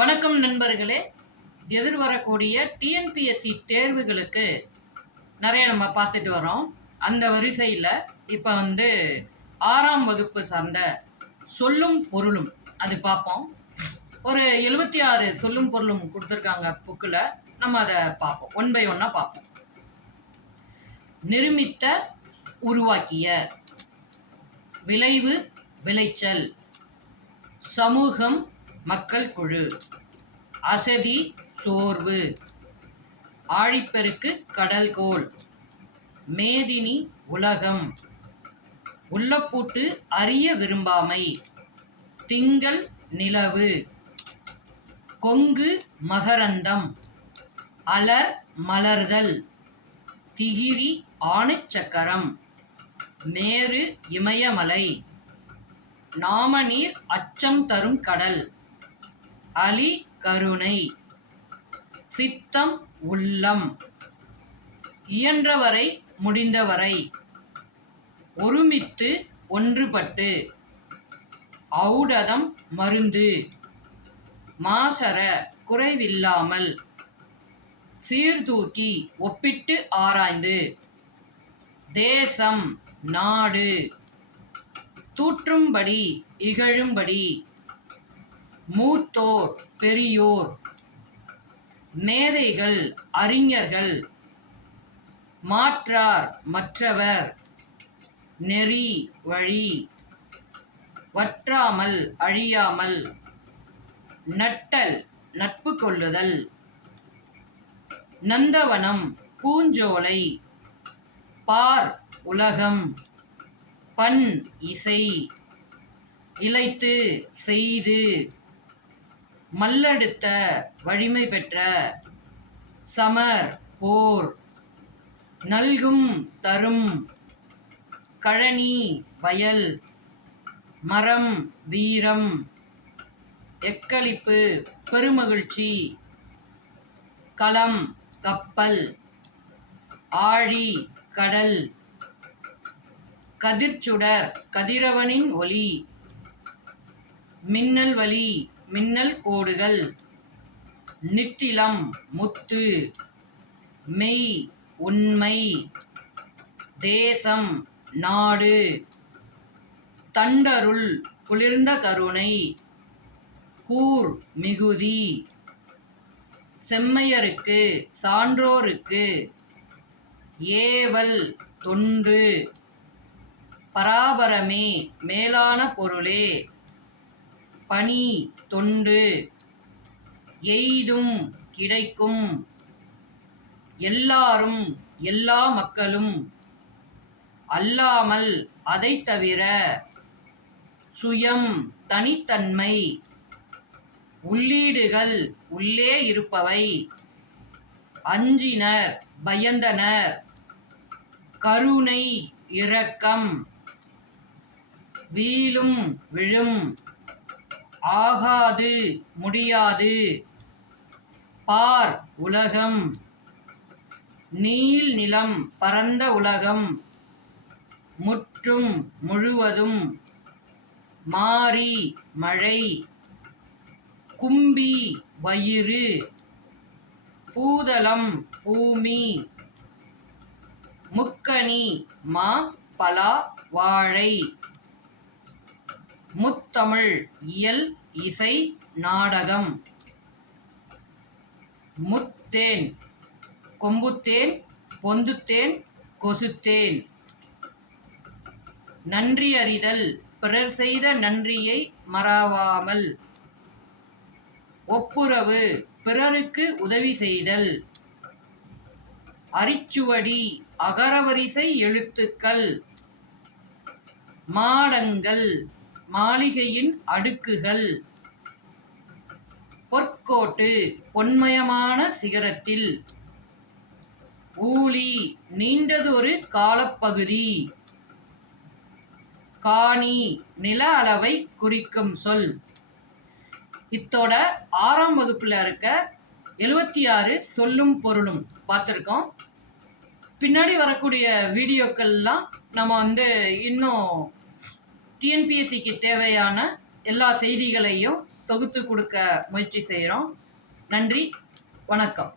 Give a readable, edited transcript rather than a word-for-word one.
வணக்கம் நண்பர்களே. எதிர்வரக்கூடிய டிஎன்பிஎஸ்சி தேர்வுகளுக்கு நிறைய நம்ம பார்த்துட்டு வரோம். அந்த வரிசையில் இப்போ 6ஆம் வகுப்பு சார்ந்த சொல்லும் பொருளும் அது பார்ப்போம். ஒரு 76 சொல்லும் பொருளும் கொடுத்துருக்காங்க புக்கில். நம்ம அதை பார்ப்போம், ஒன் பை ஒன்னாக பார்ப்போம். நிருமித்த, உருவாக்கிய, விளைவு, விளைச்சல், சமூகம், மக்கள் குழு, அசதி, சோர்வு, ஆழிப்பெருக்கு, கடல்கோள், மேதினி, உலகம், உள்ளப்பூட்டு, அறிய விரும்பாமை, திங்கள், நிலவு, கொங்கு, மகரந்தம், அலர், மலர்தல், திகிரி, ஆணைச்சக்கரம், மேரு, இமயமலை, நாமநீர், அச்சம் தரும் கடல், அலி, கருணை, சித்தம், உள்ளம், இயன்றவரை, முடிந்தவரை, ஒருமித்து, ஒன்றுபட்டு, ஔடதம், மருந்து, மாசற, குறைவில்லாமல், சீர்தூக்கி, ஒப்பிட்டு ஆராய்ந்து, தேசம், நாடு, தூற்றும்படி, இகழும்படி, மூத்தோர், பெரியோர், மேதைகள், அறிஞர்கள், மாற்றார், மற்றவர், நெறி, வழி, வற்றாமல், அழியாமல், நட்டல், நட்பு கொள்ளுதல், நந்தவனம், பூஞ்சோலை, பார், உலகம், பண், இசை, இளைத்து, செய்து, மல்லெடுத்த, வலிமை பெற்ற, சமர், போர், நல்கும், தரும், கழனி, வயல், மரம், வீரம், எக்களிப்பு, பெருமகிழ்ச்சி, களம், கப்பல், ஆழி, கடல், கதிர்ச்சுடர், கதிரவனின் ஒளி, மின்னல் வலி, மின்னல் கோடுகள், நித்திலம், முத்து, மெய், உண்மை, தேசம், நாடு, தண்டருள், குளிர்ந்த கருணை, கூர், மிகுதி, செம்மையருக்கு, சான்றோருக்கு, ஏவல், தொண்டு, பராபரமே, மேலான பொருளே, பணி, தொண்டு, எய்தும், கிடைக்கும், எல்லாரும், எல்லா மக்களும், அல்லாமல், அதை தவிர, சுயம், தனித்தன்மை, உள்ளீடுகள், உள்ளே இருப்பவை, அஞ்சினர், பயந்தனர், கருணை, இரக்கம், வீழும், விழும், ஆகாது, முடியாது, பார், உலகம், நீள் நிலம், பரந்த உலகம், முற்றும், முழுவதும், மாரி, மழை, கும்பி, வயிறு, பூதளம், பூமி, முக்கணி, மா, பலா, வாழை, முத்தமிழ், இயல், இசை, நாடகம், முத்தேன், கொம்புத்தேன், பொந்துத்தேன், கொசுத்தேன், நன்றி அறிதல், பிறர் செய்த நன்றியை மறவாமல், ஒப்புரவு, பிறருக்கு உதவி செய்தல், அரிச்சுவடி, அகரவரிசை எழுத்துக்கள், மாடங்கள், மாளிகையின் அடுக்குகள், பொற்கோட்டு, பொன்மயமான சிகரத்தில், ஊழி, நீண்டதொரு காலப்பகுதி, காணி, நில அளவை குறிக்கும் சொல். இத்தோட 6ஆம் வகுப்புல இருக்க 76 சொல்லும் பொருளும் பார்த்துருக்கோம். பின்னாடி வரக்கூடிய வீடியோக்கள்லாம் நம்ம இன்னும் டிஎன்பிஎஸ்சிக்கு தேவையான எல்லா செய்திகளையும் தொகுத்து கொடுக்க முயற்சி செய்கிறோம். நன்றி, வணக்கம்.